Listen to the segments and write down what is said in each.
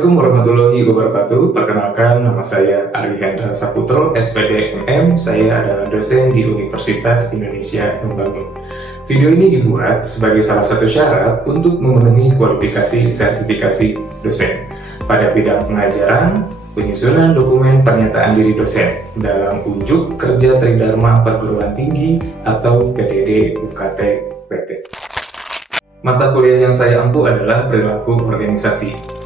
Assalamualaikum warahmatullahi wabarakatuh. Perkenalkan, nama saya Ari Hendra Saputro, SPD MM. Saya adalah dosen di Universitas Indonesia Membangun. Video ini dibuat sebagai salah satu syarat untuk memenuhi kualifikasi sertifikasi dosen pada bidang pengajaran, penyusunan dokumen pernyataan diri dosen dalam unjuk kerja Tridharma Perguruan Tinggi atau PDD UKT PT. Mata kuliah yang saya ampu adalah perilaku organisasi.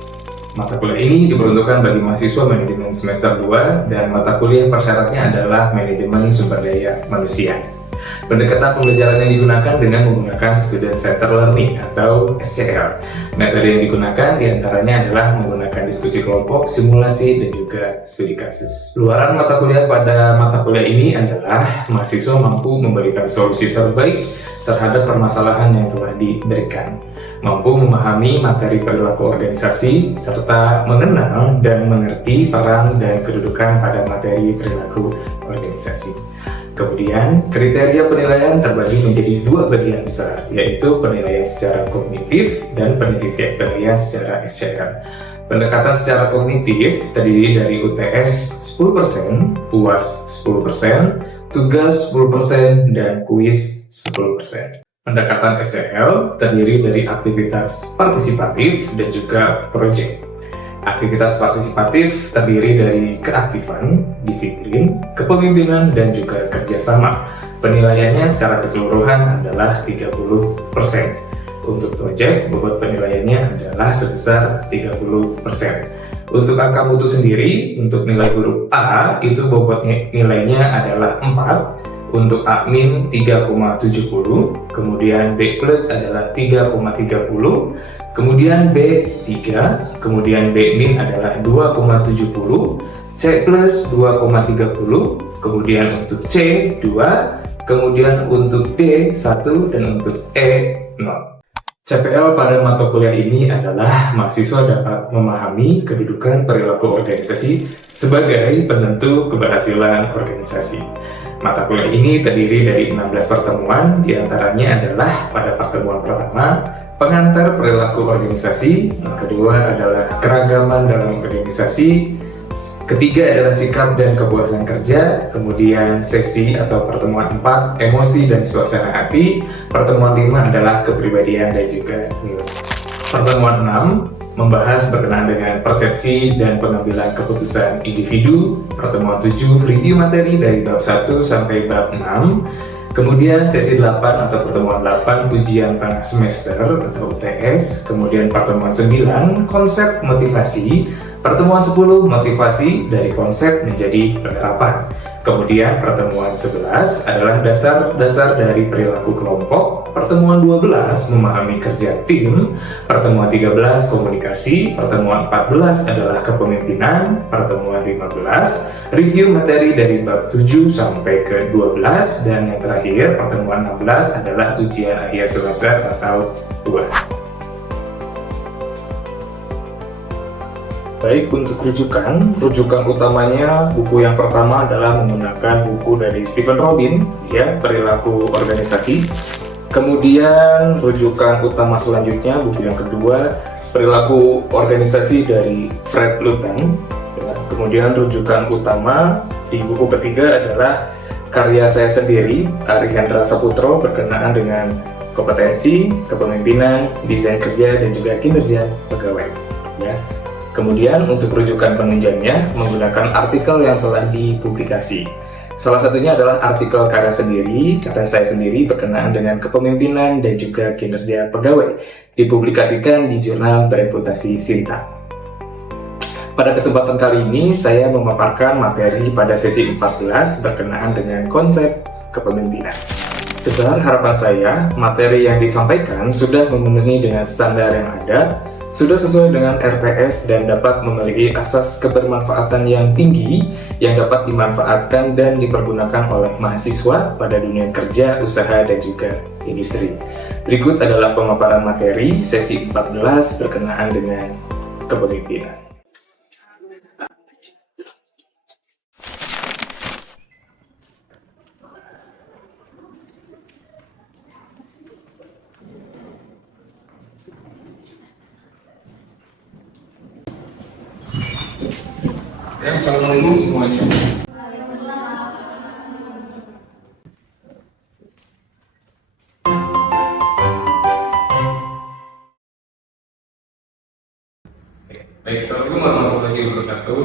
Mata kuliah ini diperuntukkan bagi mahasiswa manajemen semester 2 dan mata kuliah persyaratnya adalah manajemen sumber daya manusia. Pendekatan pembelajaran yang digunakan dengan menggunakan Student Centered Learning atau SCL. Metode yang digunakan diantaranya adalah menggunakan diskusi kelompok, simulasi, dan juga studi kasus. Luaran mata kuliah pada mata kuliah ini adalah mahasiswa mampu memberikan solusi terbaik terhadap permasalahan yang telah diberikan, mampu memahami materi perilaku organisasi, serta mengenal dan mengerti peran dan kedudukan pada materi perilaku organisasi. Kemudian, kriteria penilaian terbagi menjadi dua bagian besar, yaitu penilaian secara kognitif dan penilaian secara SCL. Pendekatan secara kognitif terdiri dari UTS 10%, UAS 10%, tugas 10%, dan kuis 10%. Pendekatan SCL terdiri dari aktivitas partisipatif dan juga proyek. Aktivitas partisipatif terdiri dari keaktifan, disiplin, kepemimpinan, dan juga kerjasama. Penilaiannya secara keseluruhan adalah 30%. Untuk proyek, bobot penilaiannya adalah sebesar 30%. Untuk angka mutu sendiri, untuk nilai huruf A, itu bobot nilainya adalah 4, untuk admin 3,70, kemudian B plus adalah 3,30, kemudian B 3, kemudian B min adalah 2,70, C plus 2,30, kemudian untuk C 2, kemudian untuk D 1, dan untuk E 0. CPL pada mata kuliah ini adalah mahasiswa dapat memahami kedudukan perilaku organisasi sebagai penentu keberhasilan organisasi. Mata kuliah ini terdiri dari 16 pertemuan, diantaranya adalah pada pertemuan pertama, pengantar perilaku organisasi, yang kedua adalah keragaman dalam organisasi, ketiga adalah sikap dan kepuasan kerja, kemudian sesi atau pertemuan 4, emosi dan suasana hati, pertemuan 5 adalah kepribadian dan juga nilai. Pertemuan 6 membahas berkenaan dengan persepsi dan pengambilan keputusan individu. Pertemuan 7 review materi dari bab 1 sampai bab 6. Kemudian sesi 8 atau pertemuan 8 ujian tengah semester atau UTS. Kemudian pertemuan 9 konsep motivasi. Pertemuan 10 motivasi dari konsep menjadi penerapan. Kemudian pertemuan 11 adalah dasar-dasar dari perilaku kelompok. Pertemuan 12 memahami kerja tim. Pertemuan 13 komunikasi. Pertemuan 14 adalah kepemimpinan. Pertemuan 15 review materi dari bab 7 sampai ke 12. Dan yang terakhir pertemuan 16 adalah ujian akhir semester atau UAS. Baik, untuk rujukan utamanya buku yang pertama adalah menggunakan buku dari Stephen Robin, ya, perilaku organisasi. Kemudian rujukan utama selanjutnya, buku yang kedua, perilaku organisasi dari Fred Luton. Ya. Kemudian rujukan utama di buku ketiga adalah karya saya sendiri, Ari Hendra Saputro, berkenaan dengan kompetensi, kepemimpinan, desain kerja, dan juga kinerja pegawai. Ya. Kemudian untuk rujukan penunjangnya menggunakan artikel yang telah dipublikasi. Salah satunya adalah artikel karya saya sendiri berkenaan dengan kepemimpinan dan juga kinerja pegawai, dipublikasikan di jurnal bereputasi Sinta. Pada kesempatan kali ini saya memaparkan materi pada sesi 14 berkenaan dengan konsep kepemimpinan. Besar harapan saya, materi yang disampaikan sudah memenuhi dengan standar yang ada, sudah sesuai dengan RPS dan dapat memiliki asas kebermanfaatan yang tinggi yang dapat dimanfaatkan dan dipergunakan oleh mahasiswa pada dunia kerja, usaha, dan juga industri. Berikut adalah pemaparan materi sesi 14 berkenaan dengan kepemimpinan. Ya, assalamualaikum semuanya. Baik, assalamualaikum warahmatullahi wabarakatuh.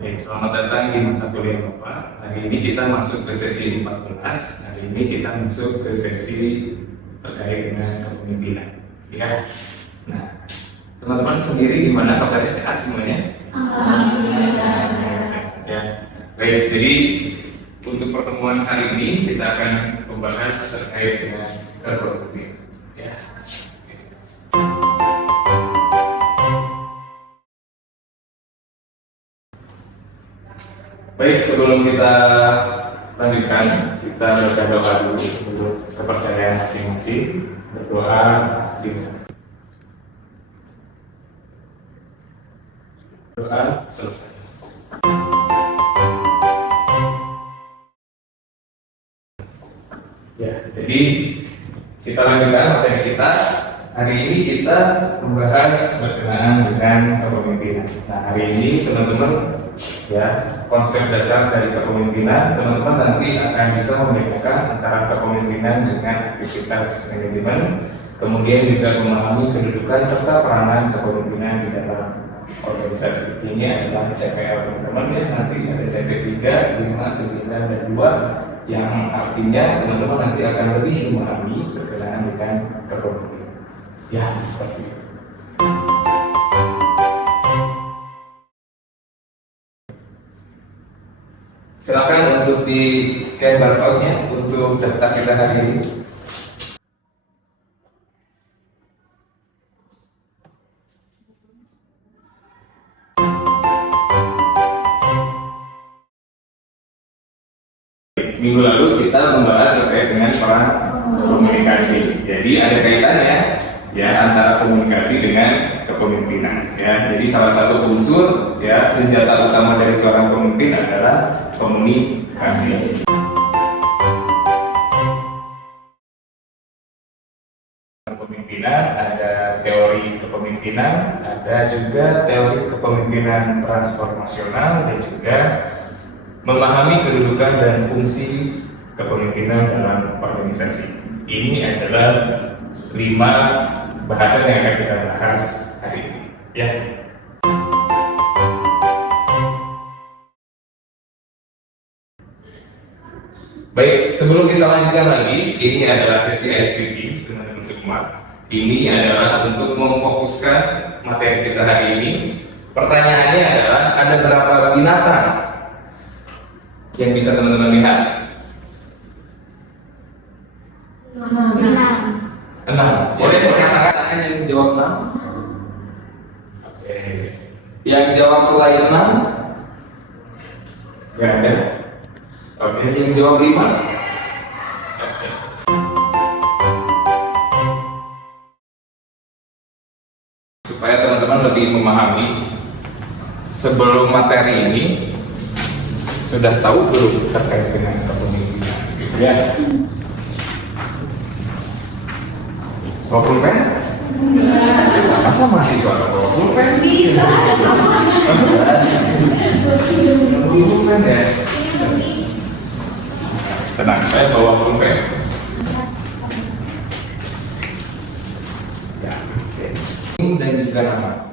Baik, selamat datang di mata kuliah Bapak. Hari ini kita masuk ke sesi 14. Hari ini kita masuk ke sesi terkait dengan kepemimpinan. Ya. Nah, teman-teman sendiri gimana? Kabarnya sehat semuanya? Sehat ya. Baik, jadi untuk pertemuan hari ini kita akan membahas terkait dengan kepemimpinan. Ya. Baik, sebelum kita lanjutkan, kita baca doa dulu menurut kepercayaan masing-masing. Berdoa di doa selesai. Ya, jadi kita lanjutkan materi kita. Hari ini kita membahas berkenaan dengan kepemimpinan. Nah, hari ini teman-teman ya, konsep dasar dari kepemimpinan, teman-teman nanti akan bisa membedakan antara kepemimpinan dengan aktivitas manajemen, kemudian juga memahami kedudukan serta peranan kepemimpinan di dalam organisasi. Ini adalah CPL teman-teman ya, nanti ada CP 3, 5, 9, dan 2 yang artinya teman-teman nanti akan lebih memahami berkenaan dengan kepemimpinan. Ya, seperti itu. Silakan untuk di scan barcode-nya untuk daftar kita hari ini. Minggu lalu kita membahas terkait dengan peran komunikasi. Jadi ada kaitannya ya antara komunikasi dengan kepemimpinan. Ya, jadi salah satu unsur ya senjata utama dari seorang pemimpin adalah komunikasi. Kepemimpinan ada teori kepemimpinan, ada juga teori kepemimpinan transformasional dan juga memahami kedudukan dan fungsi kepemimpinan dalam organisasi. Ini adalah 5 bahasan yang akan kita bahas hari ini. Ya. Baik, sebelum kita lanjutkan lagi, ini adalah sesi SPP teman-teman semua. Ini adalah untuk memfokuskan materi kita hari ini. Pertanyaannya adalah ada berapa binatang yang bisa teman-teman lihat? 6. Boleh mengatakan tangan yang jawab 6? Oke. Yang jawab selain 6? Gak ada. Oke, yang jawab 5? Oke. Supaya teman-teman lebih memahami, sebelum materi ini sudah tahu belum terkait dengan kepemimpinan? Ya. Bawa pulpen? Masa mahasiswa bawa pulpen? Bisa. Pulpen ya. Tenang, saya bawa pulpen. Ya, NIM dan juga nama.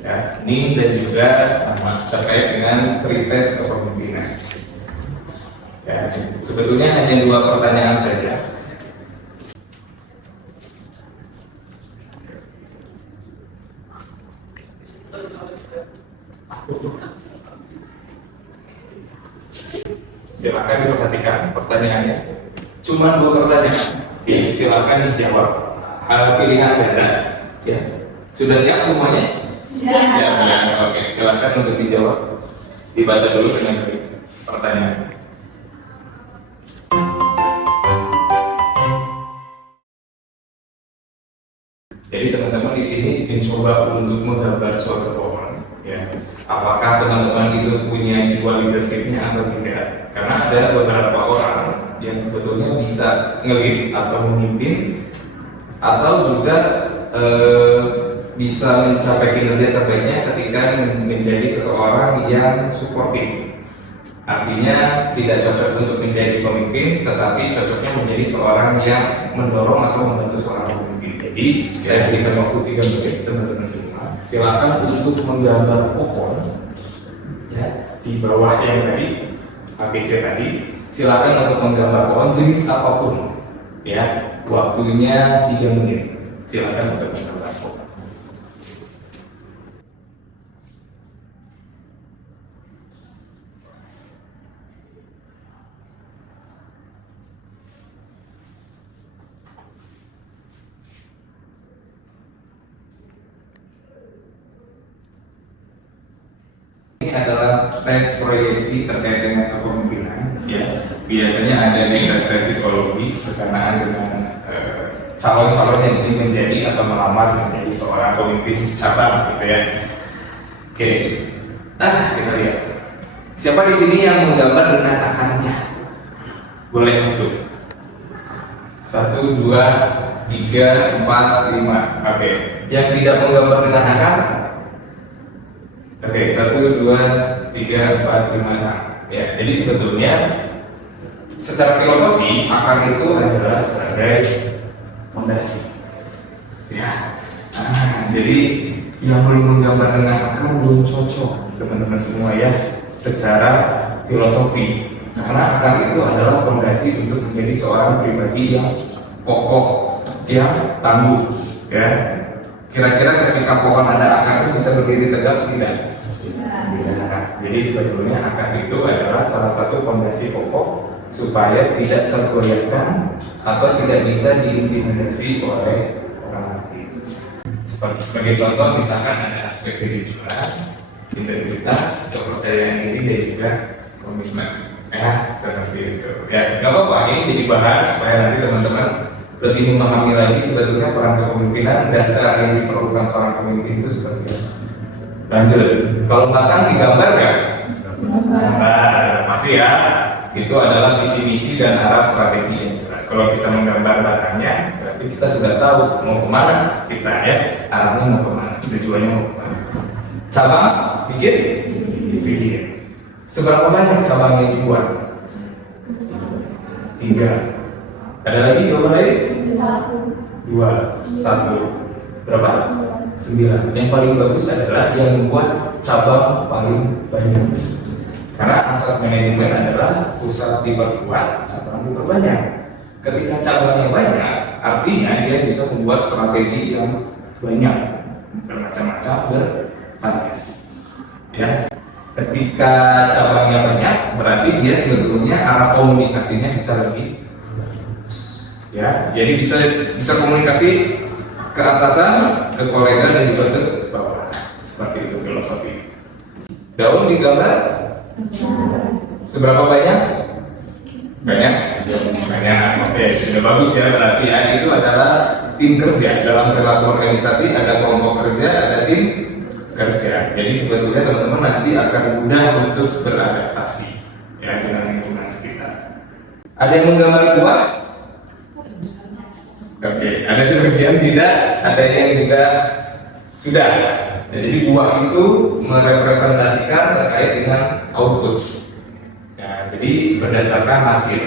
Ya, NIM dan juga nama terkait dengan pretest kepemimpinan. Ya, sebetulnya hanya 2 pertanyaan saja. Silakan diperhatikan pertanyaannya. Cuma 2 pertanyaan. Silakan dijawab. Pilihan ganda. Ya. Sudah siap semuanya? Siap. Ya. Oke. Silakan untuk dijawab. Dibaca dulu dengan pertanyaan. Jadi teman-teman di sini mencoba untuk menggambar suatu orang. Ya. Apakah teman-teman itu punya jiwa leadershipnya atau tidak? Karena ada beberapa orang yang sebetulnya bisa nge-lead atau memimpin, atau juga bisa mencapai kinerja terbaiknya ketika menjadi seseorang yang suportif. Artinya tidak cocok untuk menjadi pemimpin, tetapi cocoknya menjadi seorang yang mendorong atau membantu seorang pemimpin. Jadi saya berikan waktu 3 menit teman-teman semua. Silakan untuk menggambar pohon ya, di bawah yang tadi ABC tadi. Silakan untuk menggambar pohon jenis apapun. Ya, waktunya 3 menit. Silakan untuk menggambar pohon. Ini adalah tes proyeksi terkait dengan kepemimpinan. Ya, biasanya ada di tes psikologi berkenaan dengan calon-calon yang ingin menjadi atau melamar menjadi seorang pemimpin cabang, gitu ya. Oke, kita lihat. Siapa di sini yang menggambar dengan akarnya? Boleh maju. 1, 2, 3, 4, 5. Oke. Yang tidak menggambar dengan akar? Oke, 1, 2, 3, 4, 5, 6. Ya, jadi sebetulnya secara filosofi akar itu adalah sebagai fondasi. Ya, jadi yang belum menggambar dengan akar belum cocok, teman-teman semua ya, secara filosofi. Karena akar itu adalah fondasi untuk menjadi seorang pribadi yang kokoh, yang tangguh. Ya, kira-kira ketika pohon ada akar itu bisa berdiri tegak tidak? Tidak. Jadi sebetulnya akar itu adalah salah satu fondasi pokok supaya tidak tergoyahkan atau tidak bisa diintimidasi oleh orang lain. Sebagai contoh, misalkan ada aspek kejujuran, integritas, kepercayaan diri dan juga komitmen. Ya, seperti itu. Ya, nggak apa-apa. Ini jadi bahan supaya nanti teman-teman lebih memahami lagi sebetulnya peran kepemimpinan, dasar yang diperlukan seorang pemimpin itu seperti apa. Lanjut. Kalau batang digambar nggak? Gambar, masih ya. Itu adalah visi misi dan arah strategi yang jelas. Kalau kita menggambar batangnya, berarti kita sudah tahu mau kemana kita ya, arahnya mau kemana, tujuannya mau kemana. Cabang bikin? Bikin. Seberapa banyak cabang yang dibuat? 3. Ada lagi jawaban lain? 2, 1. Berapa? 9. Yang paling bagus adalah yang membuat cabang paling banyak. Karena asas manajemen adalah pusat diperkuat, cabang diperbanyak. Ketika cabangnya banyak, artinya dia bisa membuat strategi yang banyak, bermacam-macam, bervariasi. Ya, ketika cabangnya banyak, berarti dia sebetulnya arah komunikasinya bisa lebih. Ya, jadi bisa komunikasi ke atasan, ke kolega dan juga ke bawah. Seperti itu filosofi. Daun digambar seberapa banyak? Banyak. Oke, sudah bagus ya. Berarti itu adalah tim kerja. Dalam perilaku organisasi ada kelompok kerja, ada tim kerja. Jadi sebetulnya teman-teman nanti akan mudah untuk beradaptasi ya dengan lingkungan sekitar. Ada yang menggambar buah? Oke, ada sebagian tidak, ada yang juga sudah. Jadi buah itu merepresentasikan terkait dengan output. Ya, jadi berdasarkan hasil.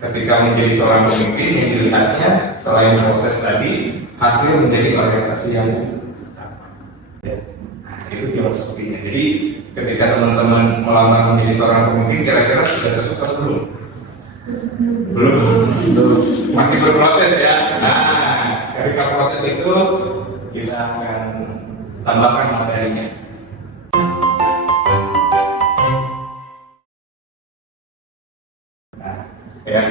Ketika menjadi seorang pemimpin yang dilihatnya selain proses tadi, hasil menjadi orientasi yang ya. Nah, itu filosofinya. Jadi ketika teman-teman melamar menjadi seorang pemimpin, kira-kira sudah cocok atau belum? Belum, masih berproses ya. Nah, ketika proses itu kita akan tambahkan materinya. Nah, ya.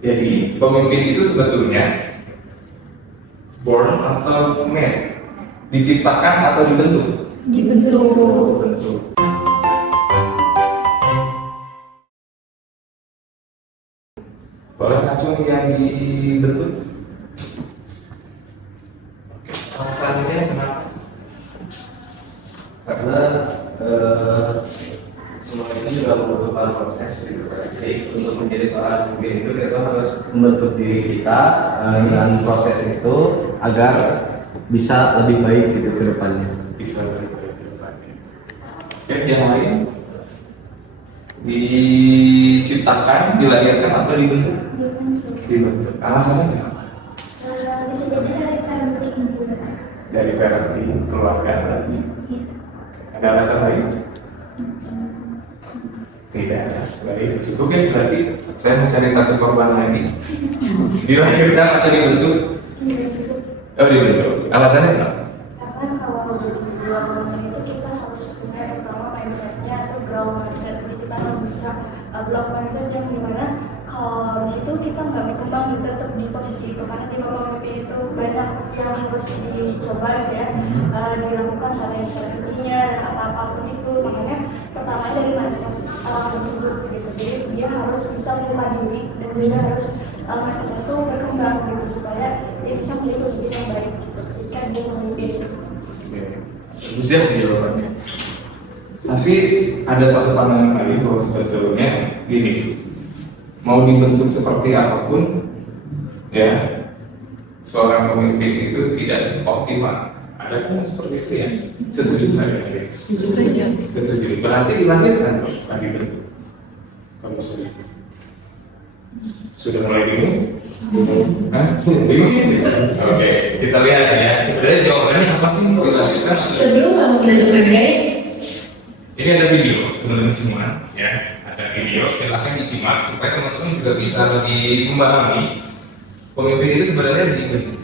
Jadi pemimpin itu sebetulnya born atau made, diciptakan atau dibentuk? Dibentuk. Boleh langsung yang dibentuk? Alasannya kenapa? Karena semua itu juga membutuhkan proses gitu. Jadi untuk menjadi seorang pemimpin itu kita harus membentuk diri kita dengan proses itu agar bisa lebih baik gitu ke depannya. Bisa lebih baik ke depannya. Oke, yang lain diciptakan, dilahirkan atau dibentuk? Dibentuk. Alasannya kenapa? Bisa jadi dari parenting juga. Dari parenting keluarga berarti. Ada alasan lain? Tidak ada. Baik, cukup ya berarti. Saya mau cari satu korban lagi. Dilahirkan atau dibentuk? Oh, dibentuk. Alasannya kenapa? Karena kalau jadi dua orang itu kita harus punya pertama mindsetnya atau grow mindset. Jadi kita nggak bisa block mindset yang dimana kalau di situ kita nggak berkembang tetap di posisi itu karena di bawah mimpi itu banyak yang harus dicoba ya, dilakukan strategi-strateginya dan apapun itu. Makanya pertamanya dari mindset tersebut gitu. Jadi dia harus bisa menerima diri dan dia harus mindsetnya itu berkembang gitu supaya dia bisa menjadi pemimpin yang baik gitu. Ketika dia memimpin. Bagus ya jawabannya. Tapi ada satu pandangan lagi bahwa sebetulnya gini, mau dibentuk seperti apapun, ya seorang pemimpin itu tidak optimal. Ada kan seperti itu ya? Setuju nggak ya? Setuju. Berarti dilahirkan loh, bukan dibentuk. Kamu setuju? Sudah mulai bingung? Hah? Bingung? Oke, kita lihat ya. Sebenarnya jawabannya apa sih dilahirkan? Sebelum kamu menentukan gaya, Ini ada video, teman-teman semua, ya. Ada video, silahkan disimak supaya teman-teman juga bisa lebih memahami pemimpin itu sebenarnya dibentuk,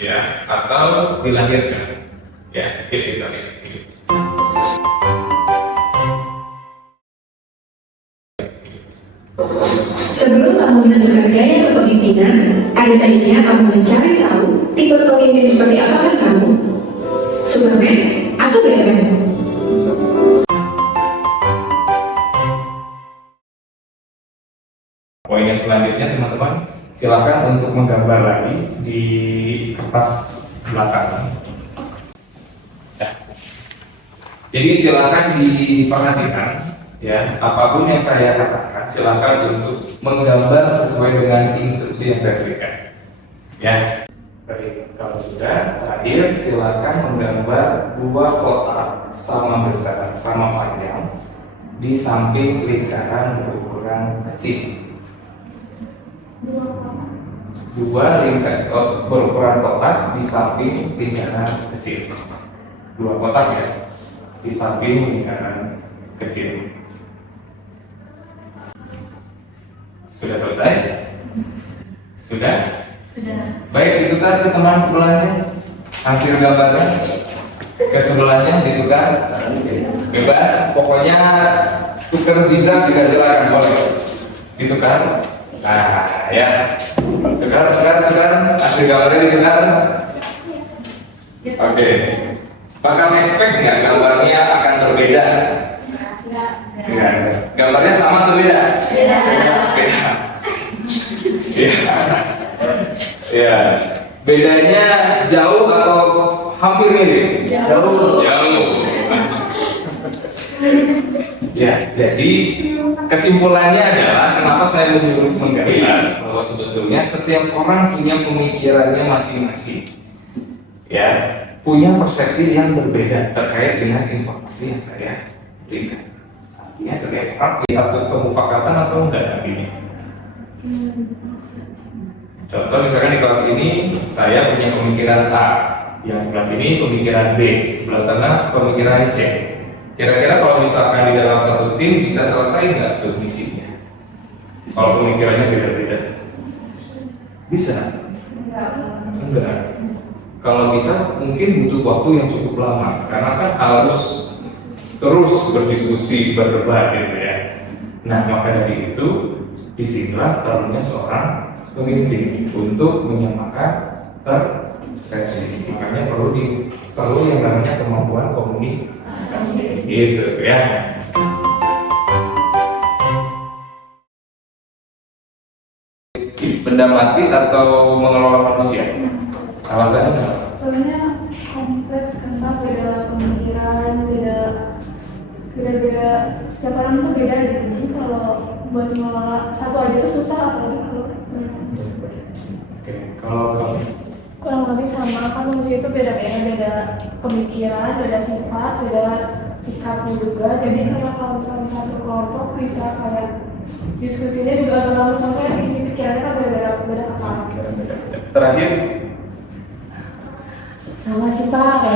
ya, atau dilahirkan, ya. Yuk kita lihat. sebelum kamu menentukan gaya kepemimpinan, ada baiknya kamu mencari tahu tipe pemimpin seperti apakah kamu, Superman atau Batman. Poin yang selanjutnya teman-teman, silakan untuk menggambar lagi di kertas belakang. Ya. Jadi silakan diperhatikan, ya, apapun yang saya katakan, silakan untuk menggambar sesuai dengan instruksi yang saya berikan. Ya, baik, kalau sudah terakhir silakan menggambar dua kotak sama besar, sama panjang di samping lingkaran berukuran kecil. Dua lingkaran berukuran kotak di samping lingkaran kecil. Dua kotak ya, di samping lingkaran kecil. Sudah selesai? Sudah? Sudah. Baik, ditukar ke teman sebelahnya hasil gambarnya, ke sebelahnya ditukar, bebas. Pokoknya tukar zigzag juga silakan, boleh ditukar. Nah, ya, tukar, hasil gambarnya ditukar. Oke, bakal expect nggak gambarnya akan berbeda? Enggak. Gambarnya sama atau beda? Beda. Beda. Iya. Ya. Bedanya jauh atau hampir mirip? Jauh. Jauh. Ya, jadi kesimpulannya adalah kenapa saya menyuruh menggambar bahwa sebetulnya setiap orang punya pemikirannya masing-masing. Ya, punya persepsi yang berbeda terkait dengan informasi yang saya berikan. Artinya setiap orang punya satu kemufakatan atau enggak nantinya. Contoh misalkan di kelas ini saya punya pemikiran A, yang sebelah sini pemikiran B, sebelah sana pemikiran C. Kira-kira kalau misalkan di dalam satu tim bisa selesai nggak tuh misinya? Kalau pemikirannya beda-beda, bisa? Enggak. Kalau bisa mungkin butuh waktu yang cukup lama, karena kan harus terus berdiskusi, berdebat gitu ya. Nah, maka dari itu disinilah perlunya seorang pemimpin untuk menyamakan persepsi. Makanya perlu yang namanya kemampuan komunikasi, gitu ya. Benda mati atau mengelola manusia? Alasannya apa? Soalnya kompleks karena beda pemikiran, beda setiap orang tuh beda gitu. Jadi kalau buat mengelola satu aja tuh susah, apalagi kalau banyak. Oke, kalau kamu Kalau kurang lebih sama, kan manusia itu beda pemikiran, beda sifat, beda sikapnya juga. Jadi kalau misalnya satu kelompok bisa kayak diskusinya juga terlalu sampai isi pikirannya kan beda kepala. Terakhir, Sama sih Pak,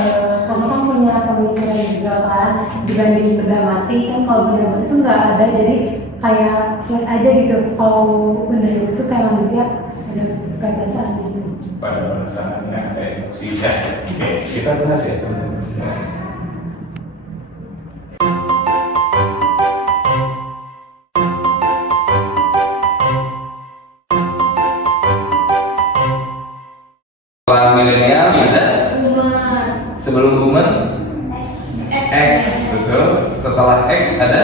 kamu kan punya pemikiran juga kan, dibanding benda mati kan, kalau benda mati itu nggak ada, jadi kayak flat aja gitu. Kalau benda hidup itu kayak manusia ada kayak perasaan gitu. pada perasaannya ada emosinya. Oke, kita bahas ya teman-teman semua. Setelah milenial ada sebelum boomer X, betul. Setelah X ada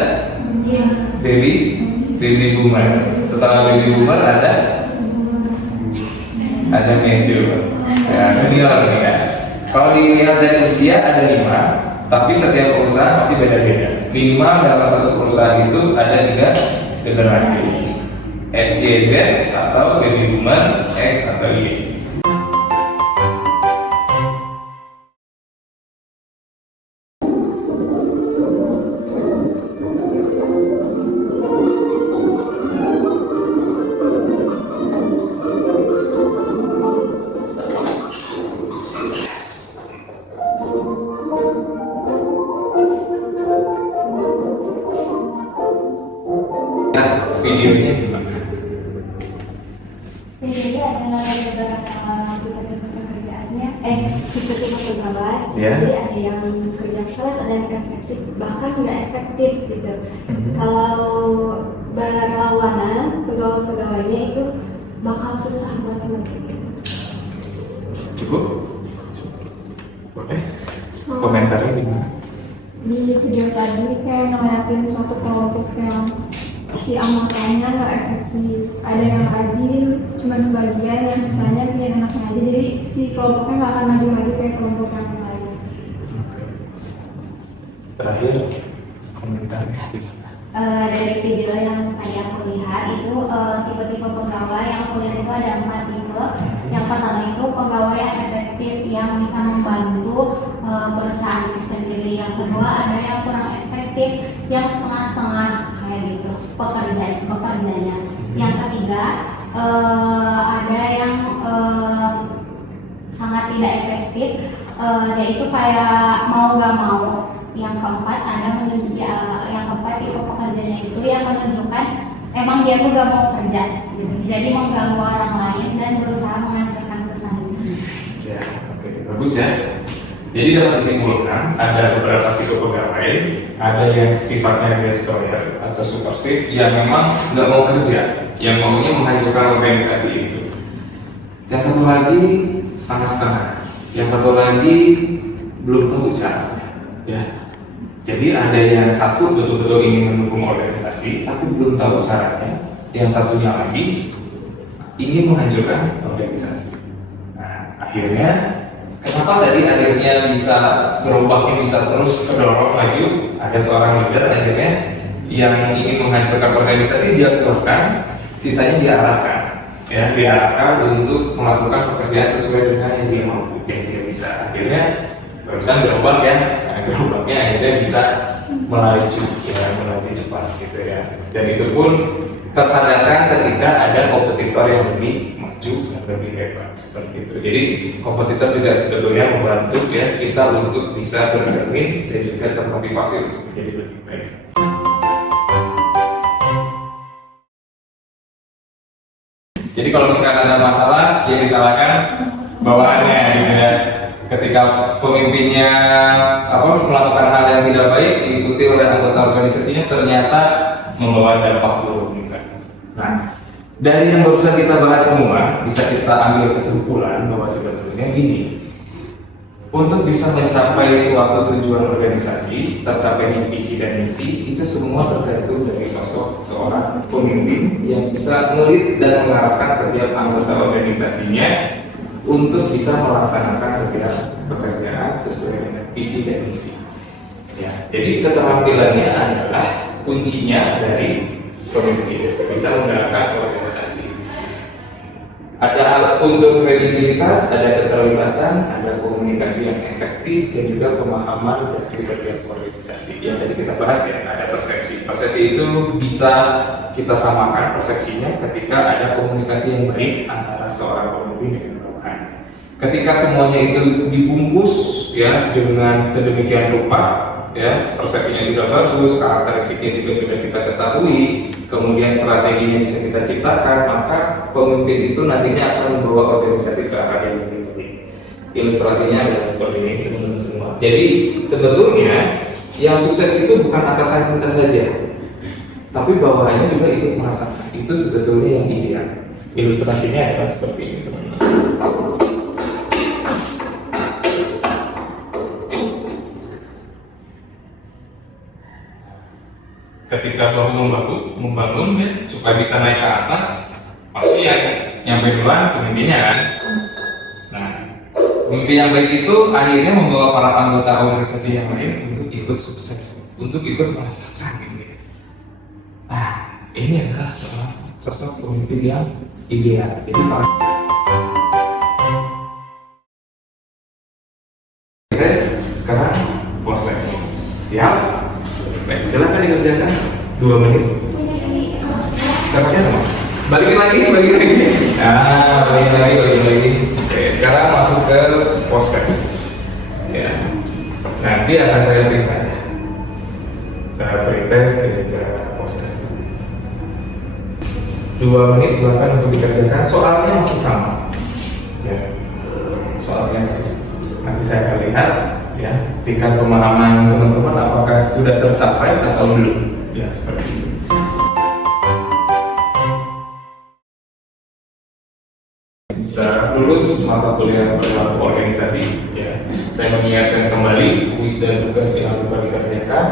baby boomer. Setelah baby boomer ada major. Ya, senior nih ya. Kalau dilihat dari usia ada 5, tapi setiap perusahaan pasti beda-beda. Minimal dalam satu perusahaan itu ada 3 generasi. X, Y, Z atau baby boomer, X atau Y. Videonya gimana? Jadi ada beberapa tipe-tipe pekerjaannya, tipe-tipe pegawai. Ya. Jadi ada yang kerja keras, ada yang efektif, bahkan nggak efektif gitu. Kalau berlawanan, pegawai-pegawainya itu bakal susah banget gitu. Cukup? Boleh? Komentarnya gimana? Di video tadi kayak ngeliatin suatu kelompok yang si anggotanya nggak efektif, ada yang rajin cuma sebagian, yang sisanya biar enak aja, jadi si kelompoknya nggak akan maju-maju kayak kelompok yang lain. Terakhir, komentarnya gimana? Dari video yang tadi aku lihat itu tipe-tipe pegawai yang aku lihat itu ada 4 tipe. Yang pertama itu pegawai yang efektif yang bisa membantu perusahaan itu sendiri. Yang kedua ada yang kurang efektif yang setengah-setengah kayak gitu pekerjaannya. Yang ketiga ada yang sangat tidak efektif, yaitu kayak mau nggak mau. Yang keempat yang keempat tipe pekerjanya itu yang menunjukkan emang dia tuh gak mau kerja gitu. Jadi mengganggu orang lain dan berusaha menghancurkan perusahaan itu sendiri. Ya, oke, bagus ya. Jadi dapat disimpulkan ada beberapa tipe pegawai, ada yang sifatnya destroyer atau subversif yang memang nggak mau kerja, yang maunya menghancurkan organisasi itu. Yang satu lagi setengah-setengah, yang satu lagi belum tahu caranya. Ya, jadi ada yang satu betul-betul ingin mendukung organisasi, tapi belum tahu caranya. Yang satunya lagi ingin menghancurkan organisasi. Nah, akhirnya kenapa tadi akhirnya bisa gerobaknya bisa terus kedorong maju? Ada seorang leader akhirnya yang ingin menghancurkan organisasi dia keluarkan, sisanya diarahkan, ya diarahkan untuk melakukan pekerjaan sesuai dengan yang dia mampu, yang dia bisa. Akhirnya barusan gerobak ya, nah, gerobaknya akhirnya bisa melaju cepat gitu ya. Dan itu pun tersadarkan ketika ada kompetitor yang lebih maju dan lebih hebat seperti itu. Jadi kompetitor juga sebetulnya membantu ya kita untuk bisa bercermin dan juga termotivasi untuk menjadi lebih baik. Jadi kalau misalkan ada masalah, ya disalahkan bawaannya gitu ya. Ketika pemimpinnya melakukan hal yang tidak baik diikuti oleh anggota organisasinya ternyata membawa dampak buruk juga. Nah, dari yang barusan kita bahas semua bisa kita ambil kesimpulan bahwa sebetulnya gini, untuk bisa mencapai suatu tujuan organisasi, tercapainya visi dan misi itu semua tergantung dari sosok seorang pemimpin yang bisa ngelit dan mengarahkan setiap anggota organisasinya untuk bisa melaksanakan setiap pekerjaan sesuai dengan visi dan misi. Ya, jadi keterampilannya adalah kuncinya dari pemimpin bisa menggerakkan organisasi. Ada unsur kredibilitas, ada keterlibatan, ada komunikasi yang efektif, dan juga pemahaman dari setiap organisasi. Yang tadi kita bahas ya, ada persepsi. Persepsi itu bisa kita samakan persepsinya ketika ada komunikasi yang baik antara seorang pemimpin dengan bawahan. Ketika semuanya itu dibungkus ya dengan sedemikian rupa, ya persepsinya sudah bagus, karakteristiknya juga sudah kita ketahui, kemudian strateginya bisa kita ciptakan, maka pemimpin itu nantinya akan membawa organisasi ke arah yang lebih baik. Ilustrasinya adalah seperti ini teman-teman semua. Jadi sebetulnya yang sukses itu bukan atasan kita saja, tapi bawahannya juga ikut merasakan. Itu sebetulnya yang ideal. Ilustrasinya adalah seperti ini teman-teman. Ketika bahu membangun ya, supaya bisa naik ke atas, pasti ya nyampe duluan pemimpinnya kan. Nah, pemimpin yang baik itu akhirnya membawa para anggota organisasi yang lain untuk ikut sukses, untuk ikut merasakan gitu ya. Nah, ini adalah seorang sosok pemimpin yang ideal. Jadi guys, sekarang proses siap. Baik, silakan dikerjakan 2 menit. Dapatnya sama? Balikin lagi. Nah, balikin lagi. Oke, sekarang masuk ke post-test. Ya. Nanti akan saya periksa. Saya pretest dan juga post-test. 2 menit silakan untuk dikerjakan. Soalnya masih sama. Ya. Soalnya masih sama. Nanti saya akan lihat ya, tingkat pemahaman teman-teman apakah sudah tercapai atau belum, ya seperti itu. Bisa lulus mata kuliah perilaku organisasi, ya. Saya mengingatkan kembali kuis dan tugas yang harus dikerjakan.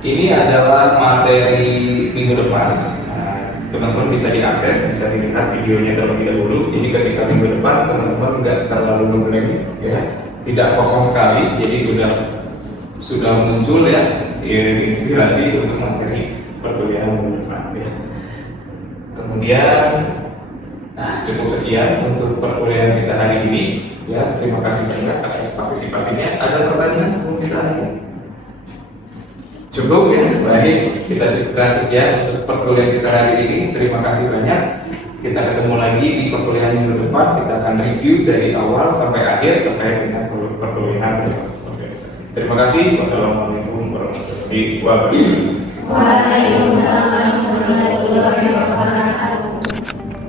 Ini adalah materi minggu depan. Nah, teman-teman bisa diakses, bisa dilihat videonya terlebih dahulu. Jadi ketika minggu depan teman-teman nggak terlalu ngeblank, ya. Tidak kosong sekali, jadi sudah muncul ya inspirasi untuk materi perkuliahan minggu depan ya. Kemudian, cukup sekian untuk perkuliahan kita hari ini ya. Terima kasih banyak atas partisipasinya. Ada pertanyaan sebelum kita akhiri? Cukup ya, baik. Kita cukupkan sekian untuk perkuliahan kita hari ini. Terima kasih banyak. Kita ketemu lagi di perkuliahan minggu depan. Kita akan review dari awal sampai akhir terkait dengan perkuliahan organisasi. Terima kasih. Wassalamualaikum warahmatullahi wabarakatuh. Waalaikumsalam warahmatullahi wabarakatuh.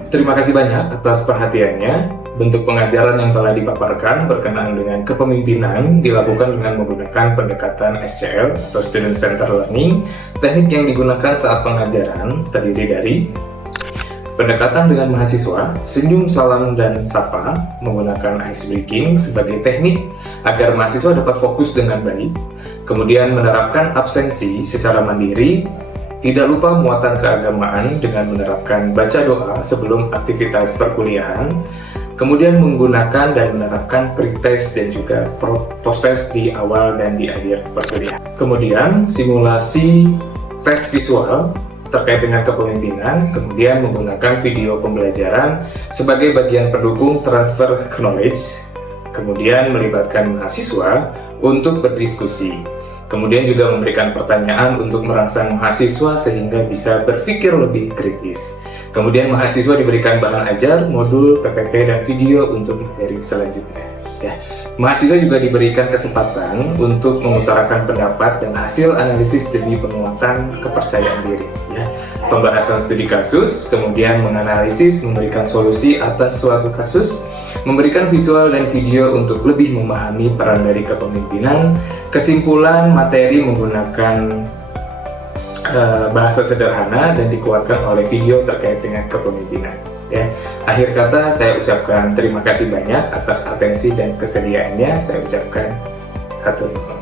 Terima kasih banyak atas perhatiannya. Bentuk pengajaran yang telah dipaparkan berkenaan dengan kepemimpinan dilakukan dengan menggunakan pendekatan SCL atau Student Centered Learning. Teknik yang digunakan saat pengajaran terdiri dari pendekatan dengan mahasiswa, senyum, salam, dan sapa, menggunakan ice breaking sebagai teknik agar mahasiswa dapat fokus dengan baik, kemudian menerapkan absensi secara mandiri, tidak lupa muatan keagamaan dengan menerapkan baca doa sebelum aktivitas perkuliahan, kemudian menggunakan dan menerapkan pretest dan juga post-test di awal dan di akhir perkuliahan. Kemudian simulasi tes visual terkait dengan kepemimpinan, kemudian menggunakan video pembelajaran sebagai bagian pendukung transfer knowledge, kemudian melibatkan mahasiswa untuk berdiskusi, kemudian juga memberikan pertanyaan untuk merangsang mahasiswa sehingga bisa berpikir lebih kritis. Kemudian mahasiswa diberikan bahan ajar, modul, PPT, dan video untuk materi selanjutnya. Ya. Mahasiswa juga diberikan kesempatan untuk mengutarakan pendapat dan hasil analisis demi penguatan kepercayaan diri. Ya. Pembahasan studi kasus, kemudian menganalisis, memberikan solusi atas suatu kasus, memberikan visual dan video untuk lebih memahami peran dari kepemimpinan, kesimpulan materi menggunakan bahasa sederhana dan dikuatkan oleh video terkait dengan kepemimpinan. Ya, akhir kata saya ucapkan terima kasih banyak atas atensi dan kesediaannya. Saya ucapkan hatur nuhun.